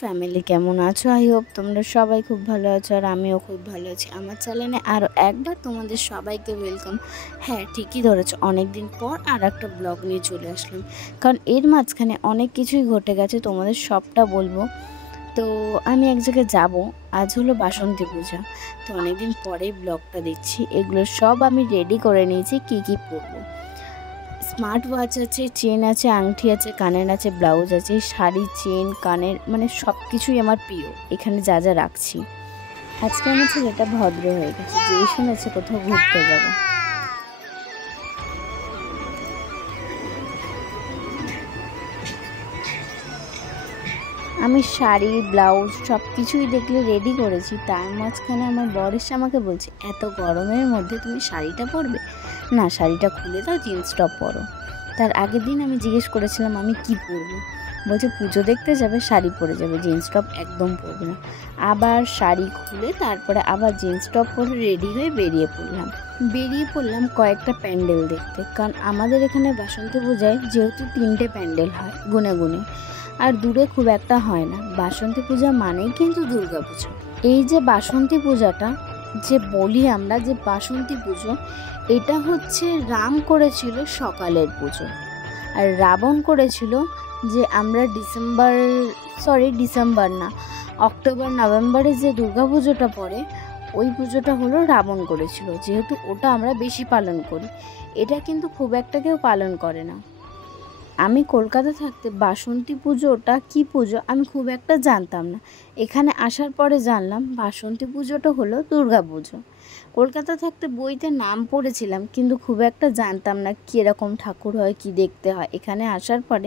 Family, কেমন আছো? I hope তোমরা সবাই খুব ভালো আছো আর আমিও খুব ভালো আছি। আমার চ্যানেলে আরও একবার তোমাদের সবাইকে ওয়েলকাম। হ্যাঁ, ঠিকই ধরেছো, অনেক দিন পর আর একটা ব্লগ নিয়ে চলে আসলাম, কারণ এর মাঝখানে অনেক কিছুই ঘটে গেছে, তোমাদের সবটা বলবো। তো আমি এক জায়গায় যাবো, আজ হলো বাসন্তী পূজা, তো অনেকদিন পরেই ব্লগটা দিচ্ছি। এগুলো সব আমি রেডি করে নিয়েছি, কী কী পরবো। স্মার্ট ওয়াচ আছে, চেন আছে, আংটি আছে, কানের আছে, ব্লাউজ আছে, শাড়ি, চেন, কানের, মানে সব কিছুই আমার প্রিয়। এখানে যা যা রাখছি। আজকে আমার ছেলেটা ভদ্র হয়ে গেছে, যেই শুনেছে কোথাও ঘুরতে যাবো। আমি শাড়ি, ব্লাউজ সব কিছুই দেখলে রেডি করেছি, তার মাঝখানে আমার বর এসে আমাকে বলছে, এত গরমের মধ্যে তুমি শাড়িটা পরবে না, শাড়িটা খুলে দাও, জিন্স টপ পরো। তার আগের দিন আমি জিজ্ঞেস করেছিলাম আমি কি পরবো, বলছে পুজো দেখতে যাবে, শাড়ি পরে যাবে, জিন্স টপ একদম পরবে না। আবার শাড়ি খুলে তারপরে আবার জিন্স টপ পরে রেডি হয়ে বেরিয়ে পড়লাম কয়েকটা প্যান্ডেল দেখতে, কারণ আমাদের এখানে বাসন্তী পূজায় যেহেতু 3টে প্যান্ডেল হয় গুনে গুনে, আর দূরে খুব একটা হয় না। বাসন্তী পূজা মানেই কিন্তু দুর্গা পুজো। এই যে বাসন্তী পূজাটা যে বলি আমরা, যে বাসন্তী পুজো, এটা হচ্ছে রাম করেছিল সকালের পুজো, আর রাবণ করেছিল যে আমরা ডিসেম্বর না, অক্টোবর নভেম্বরে যে দুর্গা পুজোটা পড়ে, ওই পুজোটা হলো রাবণ করেছিল, যেহেতু ওটা আমরা বেশি পালন করি। এটা কিন্তু খুব একটা কেউ পালন করে না। আমি কলকাতা থাকতে বাসন্তী পুজোটা কী পুজো আমি খুব একটা জানতাম না। এখানে আসার পরে জানলাম বাসন্তী পুজোটা হলো দুর্গা পুজো। কলকাতা থাকতে বইতে নাম পড়েছিলাম, কিন্তু খুব একটা জানতাম না কীরকম ঠাকুর হয়, কি দেখতে হয়। এখানে আসার পরে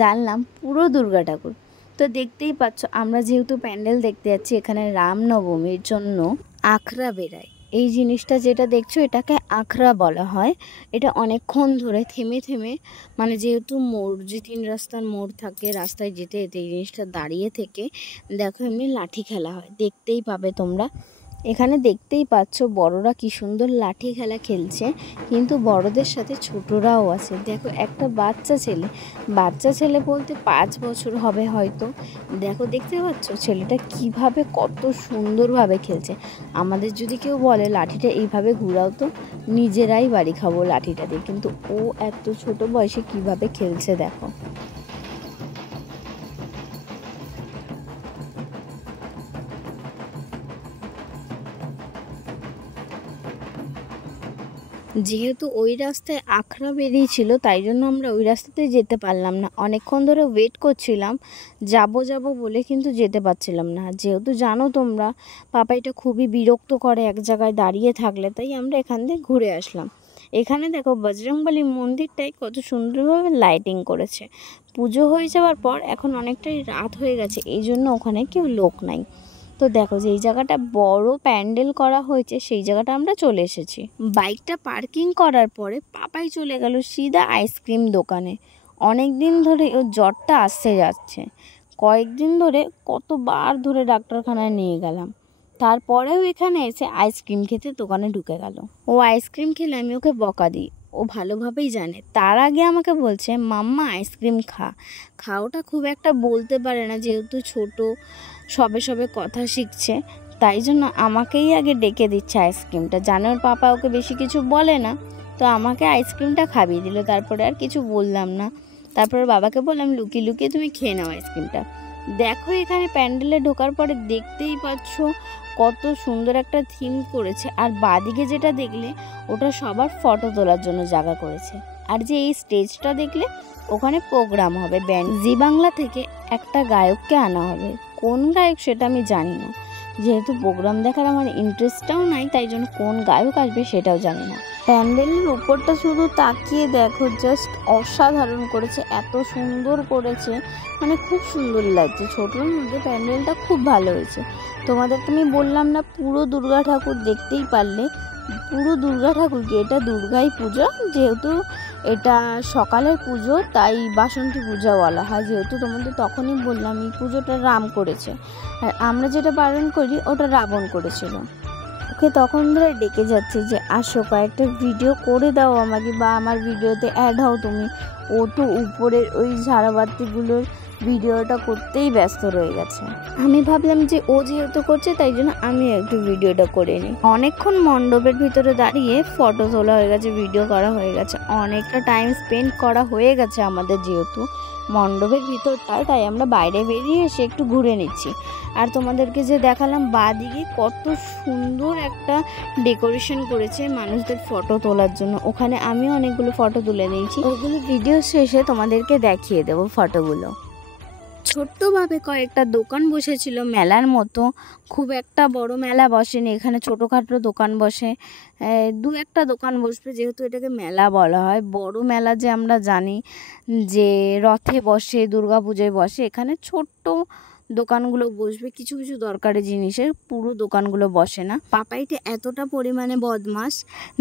জানলাম পুরো দুর্গা ঠাকুর। তো দেখতেই পাচ্ছ, আমরা যেহেতু প্যান্ডেল দেখতে যাচ্ছি, এখানে রামনবমীর জন্য আখড়া বেরায়। এই জিনিসটা যেটা দেখছো, এটাকে আখড়া বলা হয়। এটা অনেকক্ষণ ধরে থেমে থেমে, মানে যেহেতু মোড়, যে 3 রাস্তার মোড় থাকে, রাস্তায় যেতে যেতে এই জিনিসটা দাঁড়িয়ে থেকে দেখো এমনি লাঠি খেলা হয়, দেখতেই পাবে তোমরা। এখানে দেখতেই পাচ্ছ বড়রা কি সুন্দর লাঠি খেলা খেলছে, কিন্তু বড়দের সাথে ছোটরাও আছে। দেখো একটা বাচ্চা ছেলে বলতে 5 বছর হবে হয়তো। দেখো, দেখতে পাচ্ছ ছেলেটা কিভাবে কত সুন্দরভাবে খেলছে। আমাদের যদি কেউ বলে লাঠিটা এইভাবে ঘুরাও, তো নিজেরাই বাড়ি খাবো লাঠিটা দিয়ে, কিন্তু ও এত ছোট বয়সে কিভাবে খেলছে দেখো। যেহেতু ওই রাস্তায় আখড়া বেরিয়েছিল, তাই জন্য আমরা ওই রাস্তাতে যেতে পারলাম না। অনেকক্ষণ ধরে ওয়েট করছিলাম যাব বলে, কিন্তু যেতে পারছিলাম না। যেহেতু জানো তোমরা, পাপা এটা খুবই বিরক্ত করে এক জায়গায় দাঁড়িয়ে থাকলে, তাই আমরা এখান থেকে ঘুরে আসলাম। এখানে দেখো বজরংবলী মন্দিরটাই কত সুন্দরভাবে লাইটিং করেছে। পুজো হয়ে যাওয়ার পর এখন অনেকটাই রাত হয়ে গেছে, এই জন্য ওখানে কেউ লোক নাই। তো দেখো, যেই জায়গাটা বড় প্যান্ডেল করা হয়েছে, সেই জায়গাটা আমরা চলে এসেছি। বাইকটা পার্কিং করার পরে পাপাই চলে গেল সিধা আইসক্রিম দোকানে। অনেক দিন ধরে ওর জ্বরটা আসছে যাচ্ছে, কয়েকদিন ধরে কতবার ধরে ডাক্তারখানায় নিয়ে গেলাম, তারপরেও এখানে এসে আইসক্রিম খেতে দোকানে ঢুকে গেল। ও আইসক্রিম খেলে আমি ওকে বকা দিই, ও ভালোভাবেই জানে। তার আগে আমাকে বলছে, মাম্মা আইসক্রিম খা। ওটা খুব একটা বলতে পারে না, যেহেতু ছোট, সবে কথা শিখছে, তাই জন্য আমাকেই আগে ডেকে দিচ্ছে আইসক্রিমটা। জানো ওর পাপা ওকে বেশি কিছু বলে না, তো আমাকে আইসক্রিমটা খাইয়ে দিল। তারপরে আর কিছু বললাম না, তারপরে বাবাকে বললাম লুকিয়ে লুকিয়ে তুমি খেয়ে নাও আইসক্রিমটা। দেখো, এখানে প্যান্ডেলে ঢোকার পরে দেখতেই পাচ্ছ কত সুন্দর একটা থিম করেছে, আর বাদিকে যেটা দেখলে ওটা সবার ফটো তোলার জন্য জায়গা করেছে। আর যে এই স্টেজটা দেখলে, ওখানে প্রোগ্রাম হবে, ব্যান্ড জি বাংলা থেকে একটা গায়ককে আনা হবে। কোন গায়ক সেটা আমি জানি না, যেহেতু প্রোগ্রাম দেখার আমার ইন্টারেস্টটাও নাই, তাই জন্য কোন গায়ক আসবে সেটাও জানি না। প্যান্ডেলের উপরটা শুধু তাকিয়ে দেখো, জাস্ট অসাধারণ করেছে, এত সুন্দর করেছে, মানে খুব সুন্দর লাগছে। ছোটোর মধ্যে প্যান্ডেলটা খুব ভালো হয়েছে। তোমাদেরকে আমি বললাম না, পুরো দুর্গা ঠাকুর দেখতেই পারলে, পুরো দুর্গা ঠাকুরকে, এটা দুর্গাই পুজো, যেহেতু এটা সকালের পুজো তাই বাসন্তী পূজা বলা হয়। যেহেতু তোমাদের তখনই বললাম এই পুজোটা রাম করেছে, আর আমরা যেটা পালন করি ওটা রাবণ করেছিল। ওকে তখন ধরে ডেকে যাচ্ছে যে আসো, কয়েকটা ভিডিও করে দাও আমাকে, বা আমার ভিডিওতে অ্যাড হও তুমি। ও তো উপরের ওই ঝাড়বাতিগুলোর ভিডিওটা করতেই ব্যস্ত রয়ে গেছে। আমি ভাবলাম যে ও যেহেতু করছে তাই জন্য আমি একটু ভিডিওটা করে নিই। অনেকক্ষণ মণ্ডপের ভিতরে দাঁড়িয়ে ফটো তোলা হয়ে গেছে, ভিডিও করা হয়ে গেছে, অনেকটা টাইম স্পেন্ড করা হয়ে গেছে আমাদের যেহেতু মণ্ডপের ভিতরটায়, তাই আমরা বাইরে বেরিয়ে এসে একটু ঘুরে নিচ্ছি। আর তোমাদেরকে যে দেখালাম বাঁদিকে কত সুন্দর একটা ডেকোরেশন করেছে মানুষদের ফটো তোলার জন্য, ওখানে আমিও অনেকগুলো ফটো তুলে নিয়েছি, ওগুলো ভিডিও শেষে তোমাদেরকে দেখিয়ে দেবো ফটোগুলো। ছোট্টভাবে কয়েকটা দোকান বসেছিল মেলার মতো, খুব একটা বড় মেলা বসেনি এখানে, ছোটোখাটো দোকান বসে, দু একটা দোকান বসবে যেহেতু এটাকে মেলা বলা হয়। বড় মেলা যে আমরা জানি যে রথে বসে, দুর্গাপূজায় বসে, এখানে ছোট্ট দোকানগুলো বসবে, কিছু কিছু দরকারি জিনিসের, পুরো দোকানগুলো বসে না। পাপাইটা এতটা পরিমাণে বদমাস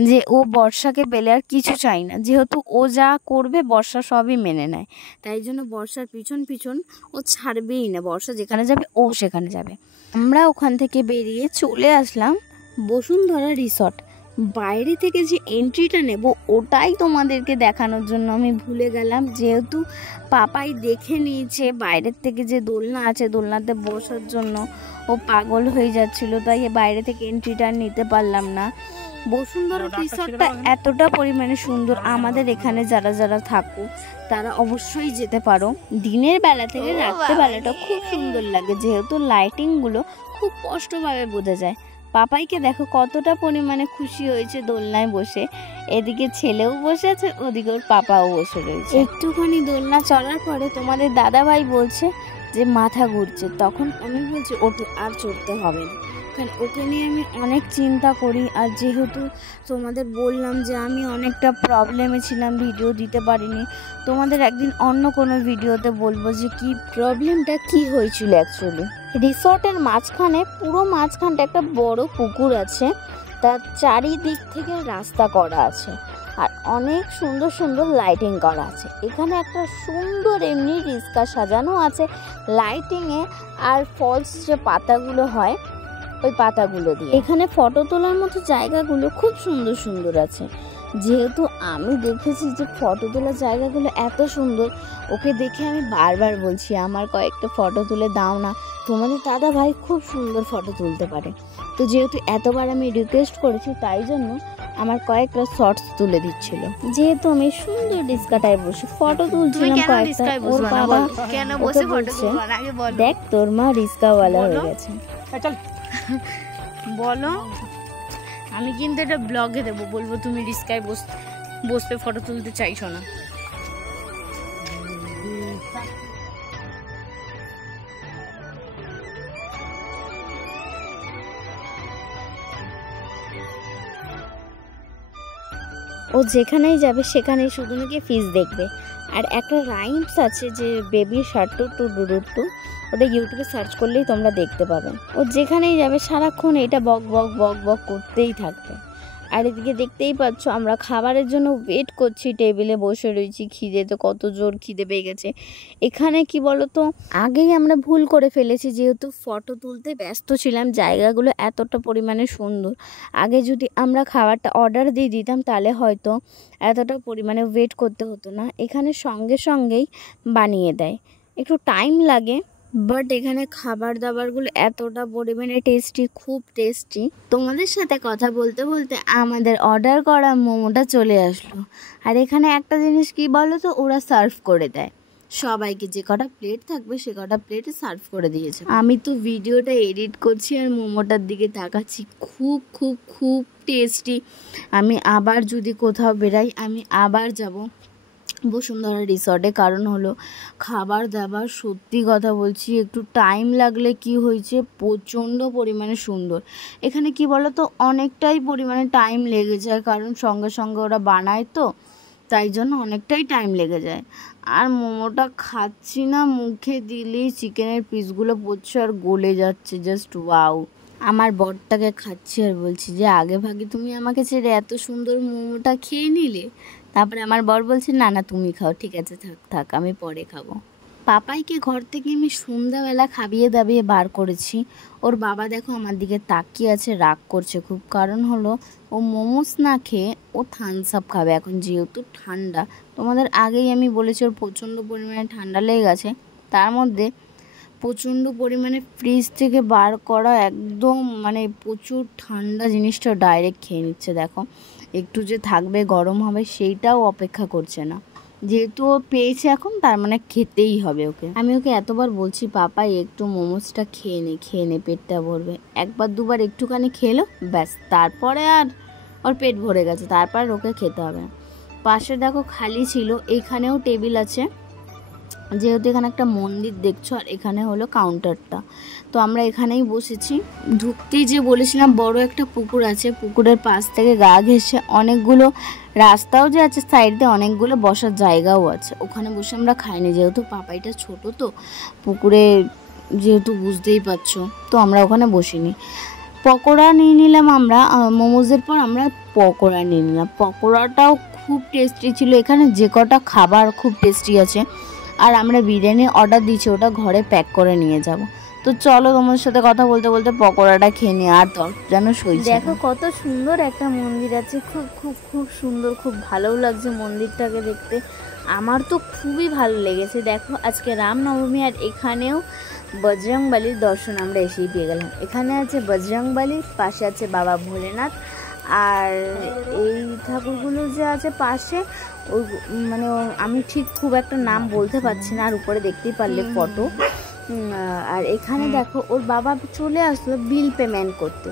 যে ও বর্ষাকে পেলে আর কিছু চাই না, যেহেতু ও যা করবে বর্ষা সবই মেনে নেয়, তাই জন্য বর্ষার পিছন পিছন ও ছাড়বেই না, বর্ষা যেখানে যাবে ও সেখানে যাবে। আমরা ওখান থেকে বেরিয়ে চলে আসলাম বসুন্ধরা রিসর্ট। বাইরে থেকে যে এন্ট্রিটা নেব ওটাই তোমাদেরকে দেখানোর জন্য আমি ভুলে গেলাম, যেহেতু পাপাই দেখে নিয়েছে বাইরের থেকে যে দোলনা আছে, দোলনাতে বসার জন্য ও পাগল হয়ে যাচ্ছিল, তাই বাইরে থেকে এন্ট্রিটা নিতে পারলাম না। বসুন্ধরা রিসর্টটা এতটা পরিমাণে সুন্দর, আমাদের এখানে যারা যারা থাকো তারা অবশ্যই যেতে পারো। দিনের বেলা থেকে রাত্রে বেলাটা খুব সুন্দর লাগে, যেহেতু লাইটিংগুলো খুব স্পষ্টভাবে বোঝা যায়। পাপাইকে দেখো কতটা পরিমাণে খুশি হয়েছে দোলনায় বসে, এদিকে ছেলেও বসে আছে, ওদিকে ওর পাপাও বসে রয়েছে। একটুখানি দোলনা চড়ার পরে তোমাদের দাদাভাই বলছে যে মাথা ঘুরছে, তখন আমি বলছি ওঠো, আর চড়তে হবে না, কারণ ওকে নিয়ে আমি অনেক চিন্তা করি। আর যেহেতু তোমাদের বললাম যে আমি অনেকটা প্রবলেমে ছিলাম, ভিডিও দিতে পারিনি, তোমাদের একদিন অন্য কোনো ভিডিওতে বলবো যে কি প্রবলেমটা কি হয়েছিল অ্যাকচুয়ালি। রিসর্টের মাঝখানে, পুরো মাঝখানটা একটা বড় পুকুর আছে, তার চারিদিক থেকে রাস্তা করা আছে, আর অনেক সুন্দর সুন্দর লাইটিং করা আছে। এখানে একটা সুন্দর এমনি রিস্কা সাজানো আছে লাইটিংয়ে, আর ফলস যে পাতাগুলো হয় ওই পাতাগুলো দিয়ে। এখানে ফটো তোলার মতো জায়গাগুলো খুব সুন্দর সুন্দর আছে, যেহেতু আমি দেখেছি যে ফটো তোলার জায়গাগুলো এত সুন্দর, ওকে দেখে আমি বারবার বলছি আমার কয়েকটা ফটো তুলে দাও না, তোমাদের দাদা ভাই খুব সুন্দর ফটো তুলতে পারে। তো যেহেতু এতবার আমি রিকোয়েস্ট করেছি তাই জন্য আমার কয়েকটা শর্টস তুলে দিচ্ছিল, যেহেতু আমি সুন্দর ডিস্কাটায় বসে ফটো তুলছিলাম কয়েকটা। ওর বাবা ওকে বলছে দেখ তোর মা রিস্কাওয়ালা হয়ে গেছে। বলো, আমি কিন্তু এটা ব্লগে দেবো, বলবো তুমি রিস্কায় বসতে ফটো তুলতে চাইছো না। ও যেখানেই যাবে সেখানেই শুধু নাকি ফিস দেখবে। আর একটা রাইমস আছে যে বেবি শার্ট টু ডুডু, ওটা ইউটিউবে সার্চ করলেই তোমরা দেখতে পাবে। ও যেখানেই যাবে সারাক্ষণ এটা বক বক বক বক করতেই থাকবে। আর এদিকে দেখতেই পাচ্ছ আমরা খাবারের জন্য ওয়েট করছি, টেবিলে বসে রয়েছি, খিদে তো কত জোর খিদে পেয়ে গেছে। এখানে কি বলতো, আগেই আমরা ভুল করে ফেলেছি, যেহেতু ফটো তুলতে ব্যস্ত ছিলাম, জায়গাগুলো এতটা পরিমাণে সুন্দর, আগে যদি আমরা খাবারটা অর্ডার দিয়ে দিতাম তাহলে হয়তো এতটা পরিমাণে ওয়েট করতে হতো না। এখানে সঙ্গে সঙ্গেই বানিয়ে দেয়, একটু টাইম লাগে, বাট এখানে খাবার দাবারগুলো এতটা পরিমাণে টেস্টি, খুব টেস্টি। তোমাদের সাথে কথা বলতে বলতে আমাদের অর্ডার করা মোমোটা চলে আসলো। আর এখানে একটা জিনিস কি বলো তো, ওরা সার্ভ করে দেয় সবাইকে, যে কটা প্লেট থাকবে সে কটা প্লেটে সার্ভ করে দিয়েছে। আমি তো ভিডিওটা এডিট করছি আর মোমোটার দিকে তাকাচ্ছি, খুব খুব খুব টেস্টি। আমি আবার যদি কোথাও বেরাই আমি আবার যাব বসুন্ধরা রিসর্টে, কারণ হলো খাবার দাবার সত্যি কথা বলছি একটু টাইম লাগলে কি হয়েছে প্রচণ্ড পরিমাণে সুন্দর। এখানে কি বলো তো, অনেকটাই পরিমাণে টাইম লেগে যায়, কারণ সঙ্গে সঙ্গে ওরা বানায় তো, তাই জন্য অনেকটাই টাইম লেগে যায়। আর মোমোটা খাচ্ছি না, মুখে দিলেই চিকেনের পিসগুলো পড়ছে আর গলে যাচ্ছে, জাস্ট ওয়াও। আমার বরটাকে খাচ্ছি আর বলছি যে আগে ভাগে তুমি আমাকে ছেড়ে এত সুন্দর মোমোটা খেয়ে নিলে। তারপরে আমার বর বলছে না না তুমি খাও, ঠিক আছে থাক থাক আমি পরে খাবো। পাপাইকে ঘর থেকে আমি সন্ধ্যাবেলা খাইয়ে দাবিয়ে বার করেছি। ওর বাবা দেখো আমার দিকে তাকিয়ে আছে, রাগ করছে খুব, কারণ হলো ও মোমোস না খেয়ে ও থামস আপ খাবে এখন, যেহেতু ঠান্ডা। তোমাদের আগেই আমি বলেছি ওর প্রচণ্ড পরিমাণে ঠান্ডা লেগে গেছে, তার মধ্যে প্রচণ্ড পরিমাণে ফ্রিজ থেকে বার করা একদম মানে প্রচুর ঠান্ডা জিনিসটা ডাইরেক্ট খেয়ে নিচ্ছে। দেখো একটু যে থাকবে গরম হবে সেইটাও অপেক্ষা করছে না, যেহেতু ও পেয়েছে এখন তার মানে খেতেই হবে ওকে। আমি ওকে এতবার বলছি পাপাই একটু মোমোসটা খেয়ে নে পেটটা ভরবে, একবার দুবার একটুখানি খেলো ব্যাস, তারপরে আর ওর পেট ভরে গেছে, তারপর ওকে খেতে হবে না। পাশে দেখো খালি ছিল, এইখানেও টেবিল আছে, যেহেতু এখানে একটা মন্দির দেখছো আর এখানে হলো কাউন্টারটা, তো আমরা এখানেই বসেছি। ঢুকতেই যে বলেছিলাম বড় একটা পুকুর আছে, পুকুরের পাশ থেকে গা ঘেঁষে অনেকগুলো রাস্তাও যে আছে, সাইডে অনেকগুলো বসার জায়গাও আছে, ওখানে বসে আমরা খাইনি, যেহেতু পাপাইটা ছোট তো পুকুরে, যেহেতু বুঝতেই পারছো, তো আমরা ওখানে বসিনি। পকোড়া নিয়ে নিলাম আমরা, মোমোজের পর আমরা পকোড়া নিয়ে নিলাম। পকোড়াটাও খুব টেস্টি ছিল, এখানে যে কটা খাবার খুব টেস্টি আছে। আর আমরা বিরিয়ানি অর্ডার দিয়েছি, ওটা ঘরে প্যাক করে নিয়ে যাব। তো চলো তোমার সাথে কথা বলতে বলতে পকোড়াটা খেয়ে নিই, আর তোর যেন সইছে। দেখো কত সুন্দর একটা মন্দির আছে, খুব খুব খুব সুন্দর, খুব ভালোও লাগছে মন্দিরটাকে দেখতে, আমার তো খুবই ভালো লেগেছে। দেখো আজকে রামনবমী আর এখানেও বজরংবলীর দর্শন আমরা এসেই পেয়ে গেলাম। এখানে আছে বজরংবলী, পাশে আছে বাবা ভোলেনাথ, আর এই ঠাকুরগুলো যে আছে পাশে ওই মানে আমি ঠিক খুব একটা নাম বলতে পারছি না, আর উপরে দেখতেই পারলে ফটো। আর এখানে দেখো ওর বাবা চলে আসলো বিল পেমেন্ট করতে,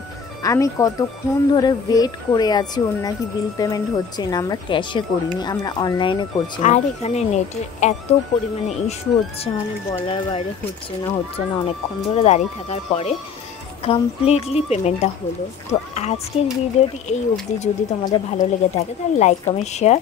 আমি কতক্ষণ ধরে ওয়েট করে আছি, ওর নাকি বিল পেমেন্ট হচ্ছে না, আমরা ক্যাশে করিনি, আমরা অনলাইনে করছি। আর এখানে নেটের এত পরিমাণে ইস্যু হচ্ছে, মানে বলার বাইরে, হচ্ছে না অনেকক্ষণ ধরে দাঁড়িয়ে থাকার পরে কমপ্লিটলি পেমেন্টটা হলো। তো আজকের ভিডিওটি এই অবধি, যদি তোমাদের ভালো লেগে থাকে তাহলে লাইক কমেন্ট শেয়ার